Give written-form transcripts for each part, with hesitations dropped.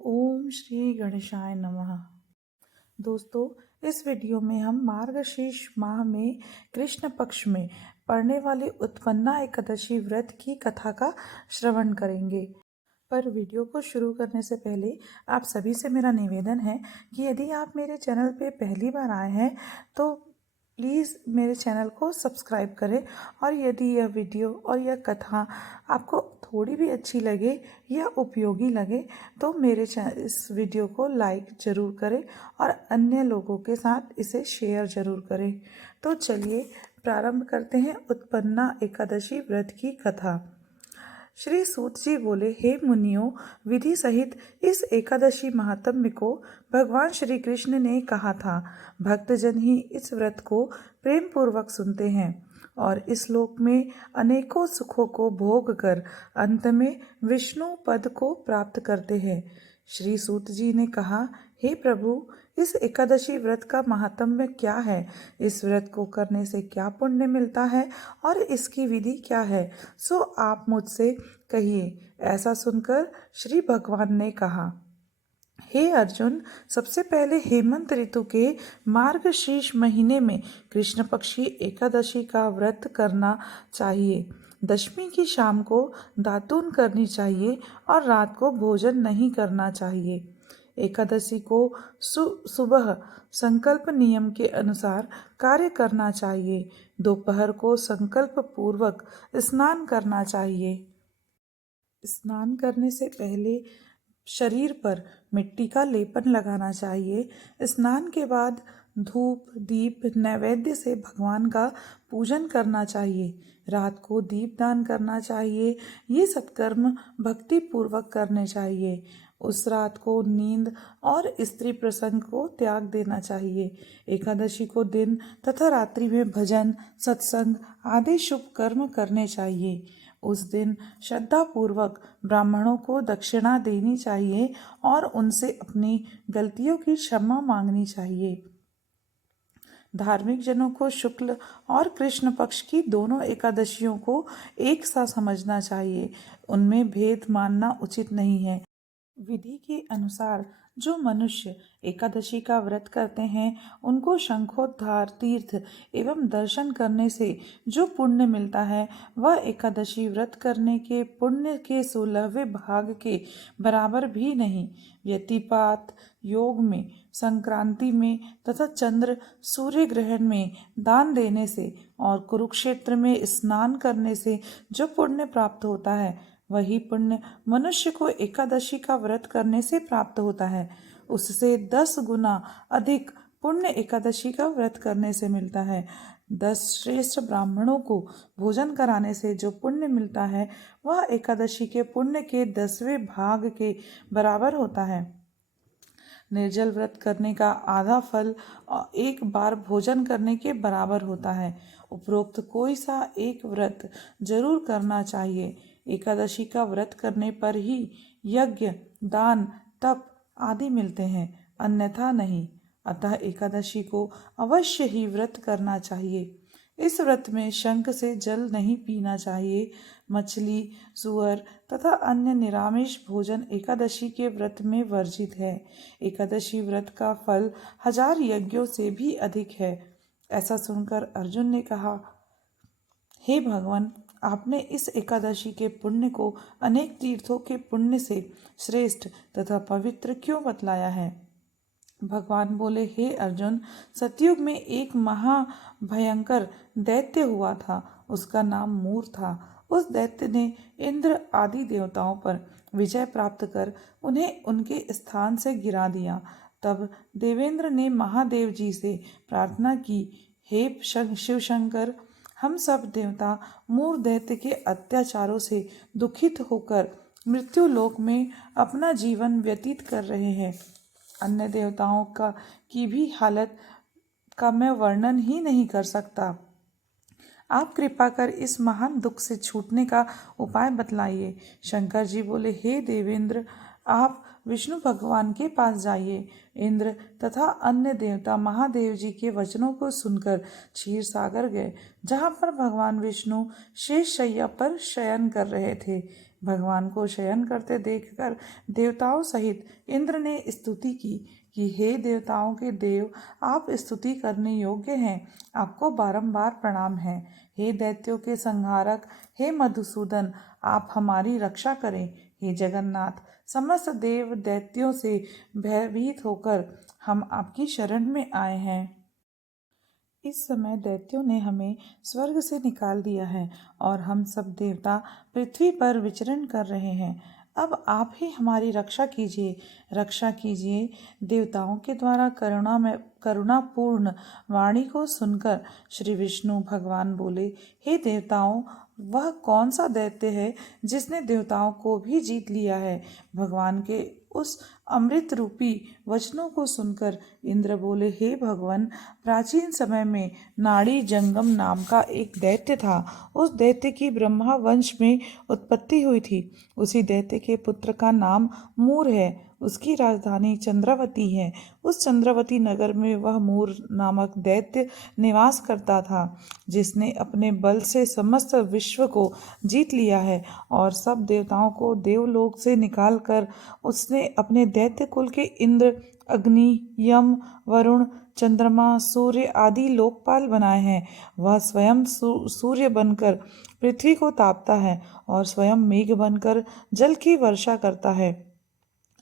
ओम श्री गणेशाय नमः। दोस्तों, इस वीडियो में हम मार्गशीर्ष माह में कृष्ण पक्ष में पड़ने वाली उत्पन्ना एकादशी व्रत की कथा का श्रवण करेंगे। पर वीडियो को शुरू करने से पहले आप सभी से मेरा निवेदन है कि यदि आप मेरे चैनल पे पहली बार आए हैं तो प्लीज़ मेरे चैनल को सब्सक्राइब करें, और यदि यह वीडियो और यह कथा आपको थोड़ी भी अच्छी लगे या उपयोगी लगे तो मेरे इस वीडियो को लाइक ज़रूर करें और अन्य लोगों के साथ इसे शेयर ज़रूर करें। तो चलिए प्रारंभ करते हैं उत्पन्ना एकादशी व्रत की कथा। श्री सूत जी बोले, हे मुनियों, विधि सहित इस एकादशी महात्म्य को भगवान श्री कृष्ण ने कहा था। भक्तजन ही इस व्रत को प्रेम पूर्वक सुनते हैं और इस लोक में अनेकों सुखों को भोग कर अंत में विष्णु पद को प्राप्त करते हैं। श्री सूत जी ने कहा, हे प्रभु, इस एकादशी व्रत का महात्म्य क्या है? इस व्रत को करने से क्या पुण्य मिलता है और इसकी विधि क्या है? सो आप मुझसे कहिए। ऐसा सुनकर श्री भगवान ने कहा, हे अर्जुन, सबसे पहले हेमंत ऋतु के मार्गशीर्ष महीने में कृष्ण पक्षी एकादशी का व्रत करना चाहिए। दशमी की शाम को दातून करनी चाहिए और रात को भोजन नहीं करना चाहिए। एकादशी को सुबह संकल्प नियम के अनुसार कार्य करना चाहिए। दोपहर को संकल्प पूर्वक स्नान करना चाहिए। स्नान करने से पहले शरीर पर मिट्टी का लेपन लगाना चाहिए। स्नान के बाद धूप दीप नैवेद्य से भगवान का पूजन करना चाहिए। रात को दीपदान करना चाहिए। ये सत्कर्म भक्ति पूर्वक करने चाहिए। उस रात को नींद और स्त्री प्रसंग को त्याग देना चाहिए। एकादशी को दिन तथा रात्रि में भजन सत्संग आदि शुभ कर्म करने चाहिए। उस दिन श्रद्धा पूर्वक ब्राह्मणों को दक्षिणा देनी चाहिए और उनसे अपनी गलतियों की क्षमा मांगनी चाहिए। धार्मिक जनों को शुक्ल और कृष्ण पक्ष की दोनों एकादशियों को एक सा समझना चाहिए। उनमें भेद मानना उचित नहीं है। विधि के अनुसार जो मनुष्य एकादशी का व्रत करते हैं उनको शंखोद्धार तीर्थ एवं दर्शन करने से जो पुण्य मिलता है वह एकादशी व्रत करने के पुण्य के 16वें भाग के बराबर भी नहीं। व्यतिपात योग में, संक्रांति में तथा चंद्र सूर्य ग्रहण में दान देने से और कुरुक्षेत्र में स्नान करने से जो पुण्य प्राप्त होता है वही पुण्य मनुष्य को एकादशी का व्रत करने से प्राप्त होता है। उससे 10 गुना अधिक पुण्य एकादशी का व्रत करने से मिलता है। 10 श्रेष्ठ ब्राह्मणों को भोजन कराने से जो पुण्य मिलता है वह एकादशी के पुण्य के 10वें भाग के बराबर होता है। निर्जल व्रत करने का आधा फल एक बार भोजन करने के बराबर होता है। उपरोक्त कोई सा एक व्रत जरूर करना चाहिए। एकादशी का व्रत करने पर ही यज्ञ दान तप आदि मिलते हैं, अन्यथा नहीं। अतः एकादशी को अवश्य ही व्रत करना चाहिए। इस व्रत में शंख से जल नहीं पीना चाहिए। मछली सूअर तथा अन्य निरामिष भोजन एकादशी के व्रत में वर्जित है। एकादशी व्रत का फल 1000 यज्ञों से भी अधिक है। ऐसा सुनकर अर्जुन ने कहा, हे भगवान, आपने इस एकादशी के पुण्य को अनेक तीर्थों के पुण्य से श्रेष्ठ तथा पवित्र क्यों बतलाया है? भगवान बोले, हे अर्जुन, सतयुग में एक महाभयंकर दैत्य हुआ था। उसका नाम मूर था। उस दैत्य ने इंद्र आदि देवताओं पर विजय प्राप्त कर उन्हें उनके स्थान से गिरा दिया। तब देवेंद्र ने महादेव जी से प्रार्थना की, हे शिव शंकर, हम सब देवता मूर दैत्य के अत्याचारों से दुखित होकर मृत्यु लोक में अपना जीवन व्यतीत कर रहे हैं। अन्य देवताओं की भी हालत का मैं वर्णन ही नहीं कर सकता। आप कृपा कर इस महान दुख से छूटने का उपाय बतलाइए। शंकर जी बोले, हे देवेंद्र, आप विष्णु भगवान के पास जाइए। इंद्र तथा अन्य देवता महादेव जी के वचनों को सुनकर क्षीर सागर गए, जहाँ पर भगवान विष्णु शेष शैया पर शयन कर रहे थे। भगवान को शयन करते देखकर देवताओं सहित इंद्र ने स्तुति की कि हे देवताओं के देव, आप स्तुति करने योग्य हैं, आपको बारंबार प्रणाम है। हे दैत्यों के संहारक, हे मधुसूदन, आप हमारी रक्षा करें। हे जगन्नाथ, समस्त देव दैत्यों से भयभीत होकर हम आपकी शरण में आए हैं। इस समय दैत्यों ने हमें स्वर्ग से निकाल दिया है और हम सब देवता पृथ्वी पर विचरण कर रहे हैं। अब आप ही हमारी रक्षा कीजिए, रक्षा कीजिए। देवताओं के द्वारा करुणापूर्ण वाणी को सुनकर श्री विष्णु भगवान बोले, हे देवताओं, वह कौन सा दैत्य है जिसने देवताओं को भी जीत लिया है? भगवान के उस अमृत रूपी वचनों को सुनकर इंद्र बोले, हे भगवान, प्राचीन समय में नाड़ी जंगम नाम का एक दैत्य था। उस दैत्य की ब्रह्मा वंश में उत्पत्ति हुई थी। उसी दैत्य के पुत्र का नाम मूर है। उसकी राजधानी चंद्रावती है। उस चंद्रावती नगर में वह मूर नामक दैत्य निवास करता था, जिसने अपने बल से समस्त विश्व को जीत लिया है और सब देवताओं को देवलोक से निकालकर उसने अपने दैत्य कुल के इंद्र, अग्नि, यम, वरुण, चंद्रमा, सूर्य आदि लोकपाल बनाए हैं। वह स्वयं सूर्य बनकर पृथ्वी को तापता है और स्वयं मेघ बनकर जल की वर्षा करता है।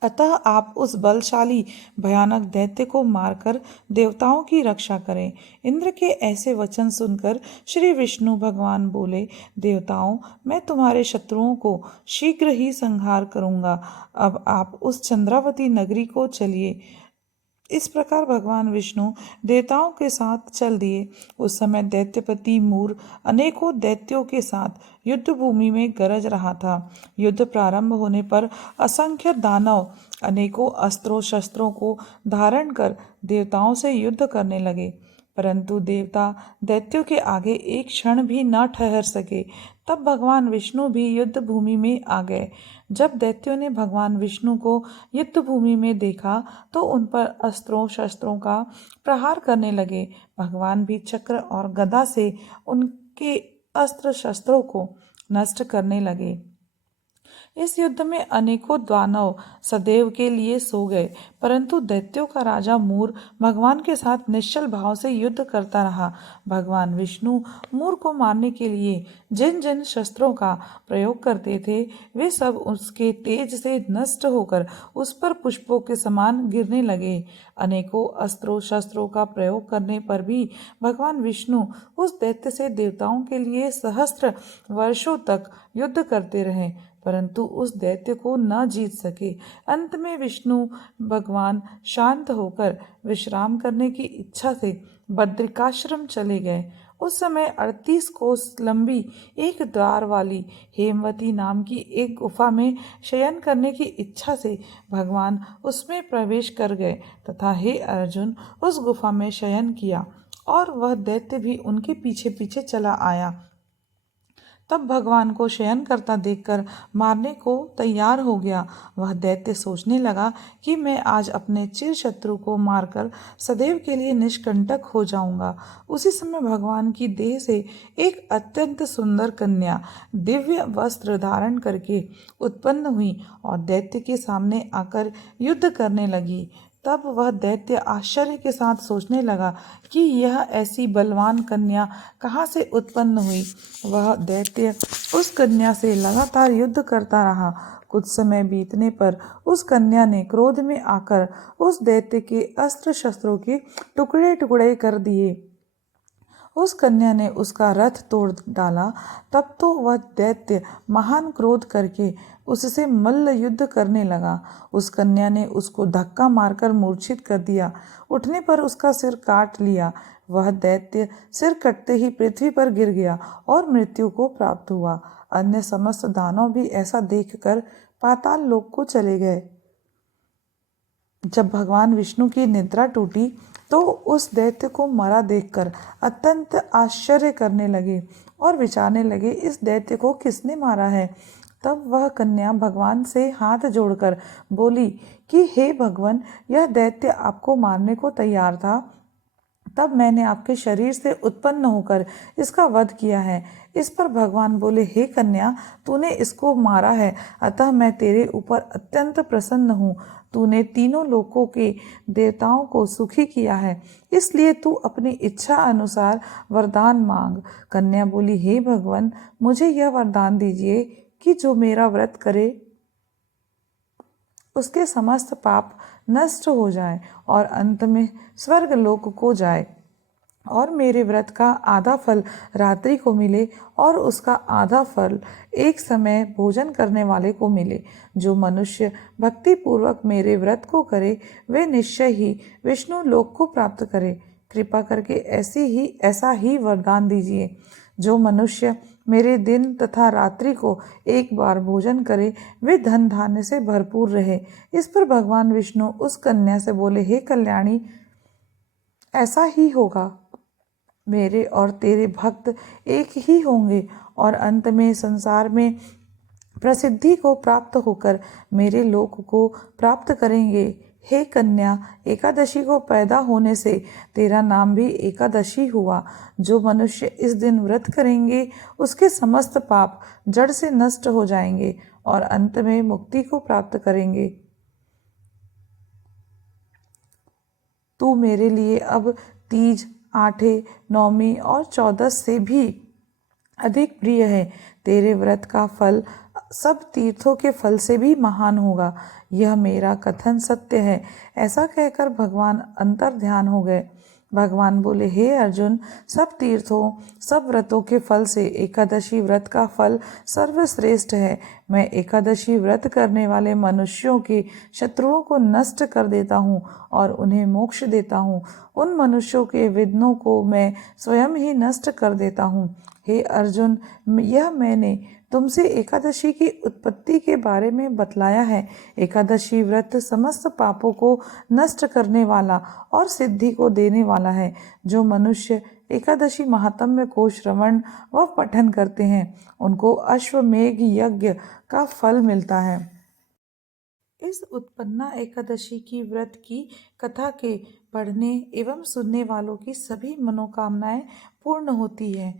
अतः आप उस बलशाली भयानक दैत्य को मारकर देवताओं की रक्षा करें। इंद्र के ऐसे वचन सुनकर श्री विष्णु भगवान बोले, देवताओं, मैं तुम्हारे शत्रुओं को शीघ्र ही संहार करूंगा। अब आप उस चंद्रावती नगरी को चलिए। इस प्रकार भगवान विष्णु देवताओं के साथ चल दिए। उस समय दैत्यपति मूर अनेकों दैत्यों के साथ युद्ध भूमि में गरज रहा था। युद्ध प्रारंभ होने पर असंख्य दानव अनेकों अस्त्रों शस्त्रों को धारण कर देवताओं से युद्ध करने लगे, परंतु देवता दैत्यों के आगे एक क्षण भी न ठहर सके। तब भगवान विष्णु भी युद्ध भूमि में आ गए। जब दैत्यों ने भगवान विष्णु को युद्ध भूमि में देखा तो उन पर अस्त्रों शस्त्रों का प्रहार करने लगे। भगवान भी चक्र और गदा से उनके अस्त्र शस्त्रों को नष्ट करने लगे। इस युद्ध में अनेकों दानव सदैव के लिए सो गए, परंतु दैत्यों का राजा मूर भगवान के साथ निश्चल भाव से युद्ध करता रहा। भगवान विष्णु मूर को मारने के लिए जिन जिन शस्त्रों का प्रयोग करते थे, वे सब उसके तेज से नष्ट होकर उस पर पुष्पों के समान गिरने लगे। अनेकों अस्त्रों शस्त्रों का प्रयोग करने पर भी भगवान विष्णु उस दैत्य से देवताओं के लिए सहस्त्र वर्षों तक युद्ध करते रहे, परंतु उस दैत्य को न जीत सके। अंत में विष्णु भगवान शांत होकर विश्राम करने की इच्छा से बद्रिकाश्रम चले गए। उस समय 38 कोस लंबी एक द्वार वाली हेमवती नाम की एक गुफा में शयन करने की इच्छा से भगवान उसमें प्रवेश कर गए तथा हे अर्जुन, उस गुफा में शयन किया और वह दैत्य भी उनके पीछे पीछे चला आया। तब भगवान को शयन करता देखकर मारने को तैयार हो गया। वह दैत्य सोचने लगा कि मैं आज अपने चिर शत्रु को मारकर सदैव के लिए निष्कंटक हो जाऊंगा। उसी समय भगवान की देह से एक अत्यंत सुंदर कन्या दिव्य वस्त्र धारण करके उत्पन्न हुई और दैत्य के सामने आकर युद्ध करने लगी। तब वह दैत्य आश्चर्य के साथ सोचने लगा कि यह ऐसी बलवान कन्या कहाँ से उत्पन्न हुई। वह दैत्य उस कन्या से लगातार युद्ध करता रहा। कुछ समय बीतने पर उस कन्या ने क्रोध में आकर उस दैत्य के अस्त्र शस्त्रों के टुकड़े टुकड़े कर दिए। उस कन्या ने उसका रथ तोड़ डाला। तब तो वह दैत्य महान क्रोध करके उससे मल्ल युद्ध करने लगा। उस कन्या ने उसको धक्का मारकर मूर्छित कर दिया। उठने पर उसका सिर काट लिया। वह दैत्य सिर कटते ही पृथ्वी पर गिर गया और मृत्यु को प्राप्त हुआ। अन्य समस्त दानव भी ऐसा देखकर पाताल लोक को चले गए। जब भगवान विष्णु की निद्रा टूटी तो उस दैत्य को मरा देखकर अत्यंत आश्चर्य करने लगे और विचारने लगे, इस दैत्य को किसने मारा है। तब वह कन्या भगवान से हाथ जोड़कर बोली कि हे भगवान, यह दैत्य आपको मारने को तैयार था, तब मैंने आपके शरीर से उत्पन्न होकर इसका वध किया है। इस पर भगवान बोले, हे कन्या, तूने इसको मारा है, अतः मैं तेरे ऊपर अत्यंत प्रसन्न हूँ। तूने तीनों लोकों के देवताओं को सुखी किया है, इसलिए तू अपनी इच्छा अनुसार वरदान मांग। कन्या बोली, हे भगवान, मुझे यह वरदान दीजिए कि जो मेरा व्रत करे उसके समस्त पाप नष्ट हो जाए और अंत में स्वर्ग लोक को जाए, और मेरे व्रत का आधा फल रात्रि को मिले और उसका आधा फल एक समय भोजन करने वाले को मिले। जो मनुष्य भक्ति पूर्वक मेरे व्रत को करे वे निश्चय ही विष्णु लोक को प्राप्त करे। कृपा करके ऐसा ही वरदान दीजिए। जो मनुष्य मेरे दिन तथा रात्रि को एक बार भोजन करे वे धन धान्य से भरपूर रहे। इस पर भगवान विष्णु उस कन्या से बोले, हे कल्याणी, ऐसा ही होगा। मेरे और तेरे भक्त एक ही होंगे और अंत में संसार में प्रसिद्धि को प्राप्त होकर मेरे लोक को प्राप्त करेंगे। हे कन्या, एकादशी को पैदा होने से तेरा नाम भी एकादशी हुआ। जो मनुष्य इस दिन व्रत करेंगे उसके समस्त पाप जड़ से नष्ट हो जाएंगे और अंत में मुक्ति को प्राप्त करेंगे। तू मेरे लिए अब तीज, आठे, नौमी और 14 से भी अधिक प्रिय है। तेरे व्रत का फल सब तीर्थों के फल से भी महान होगा। यह मेरा कथन सत्य है। ऐसा कहकर भगवान अंतर ध्यान हो गए। भगवान बोले, हे अर्जुन, सब तीर्थों सब व्रतों के फल से एकादशी व्रत का फल सर्वश्रेष्ठ है। मैं एकादशी व्रत करने वाले मनुष्यों के शत्रुओं को नष्ट कर देता हूँ और उन्हें मोक्ष देता हूँ। उन मनुष्यों के विघ्नों को मैं स्वयं ही नष्ट कर देता हूँ। हे अर्जुन, यह मैंने तुमसे एकादशी की उत्पत्ति के बारे में बतलाया है। एकादशी व्रत समस्त पापों को नष्ट करने वाला और सिद्धि को देने वाला है। जो मनुष्य एकादशी महात्म्य को श्रवण व पठन करते हैं उनको अश्वमेघ यज्ञ का फल मिलता है। इस उत्पन्ना एकादशी की व्रत की कथा के पढ़ने एवं सुनने वालों की सभी मनोकामनाएं पूर्ण होती है।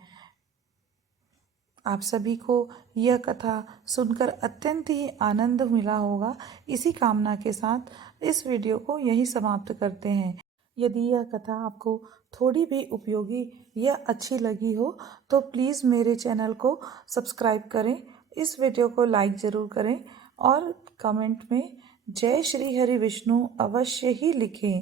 आप सभी को यह कथा सुनकर अत्यंत ही आनंद मिला होगा। इसी कामना के साथ इस वीडियो को यहीं समाप्त करते हैं। यदि यह कथा आपको थोड़ी भी उपयोगी या अच्छी लगी हो तो प्लीज़ मेरे चैनल को सब्सक्राइब करें, इस वीडियो को लाइक ज़रूर करें और कमेंट में जय श्री हरि विष्णु अवश्य ही लिखें।